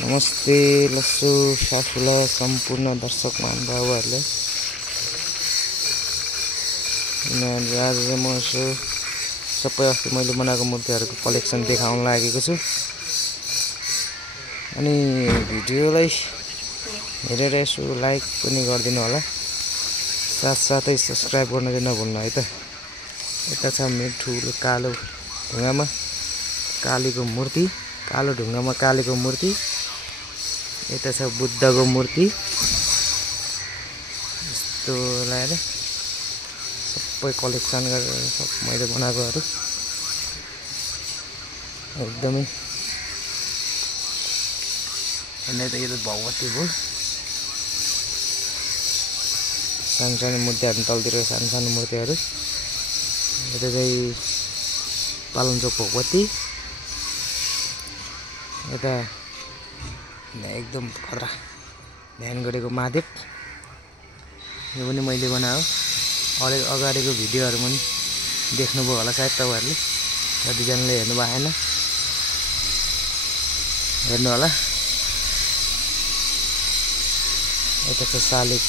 नमस्ते लस्सु सासुला सम्पूर्ण दर्शक महानुभावहरुले आज म सबै अस्ति मैले बनाएको मूर्तिहरुको कलेक्सन देखाउन लागेको छु। अनि भिडियोलाई हेरेर यसो लाइक पनि गरिदिनु होला, साथसाथै सब्स्क्राइब गर्न चाहिँ नभुल्नु है त। यता छ मेरो ठुलो कालो ढुङ्गामा कालीको मूर्ति, कालो ढुङ्गामा कालीको मूर्ति। यता छ बुद्धको मूर्ति। यस्तो लाएर सबै कलेक्सन गरेर सब मैले बनाएकोहरु एकदमै। अनि यो त भगवती भयो, सानो मूर्तिहरु तलतिर सानो मूर्तिहरु। यता चाहिँ पालनचोक भगवती। यता एकदम खतरा ध्यान गरेको महादेव, यो पनि मैले बनाएको। अगाडिको भिडियोहरु पनि देख्नुभयो होला सायद तपाईहरुले, कतिजनाले हेर्नु भएन, हेर्नु होला। यता चाहिँ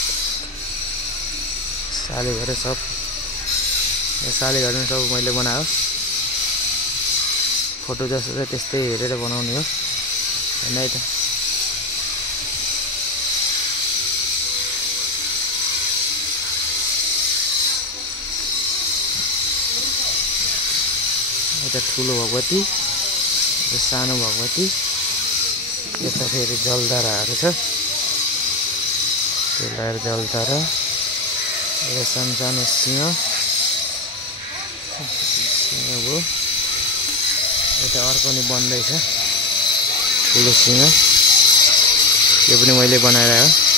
सालीघर सब, यो सालीघरमा सब मैले बनाएको। फोटो जस्तो चाहिँ त्यस्तै हेरेर बनाउने हो हैन है त। यता ठुलो भगवती, यो सानो भगवती। यता फेरि जलधाराहरु छ, जलधारा। यो सानो सिंह हो। यता अर्को नि बन्दैछ ठुलो सिंह, यो पनि मैले बनाएर हो।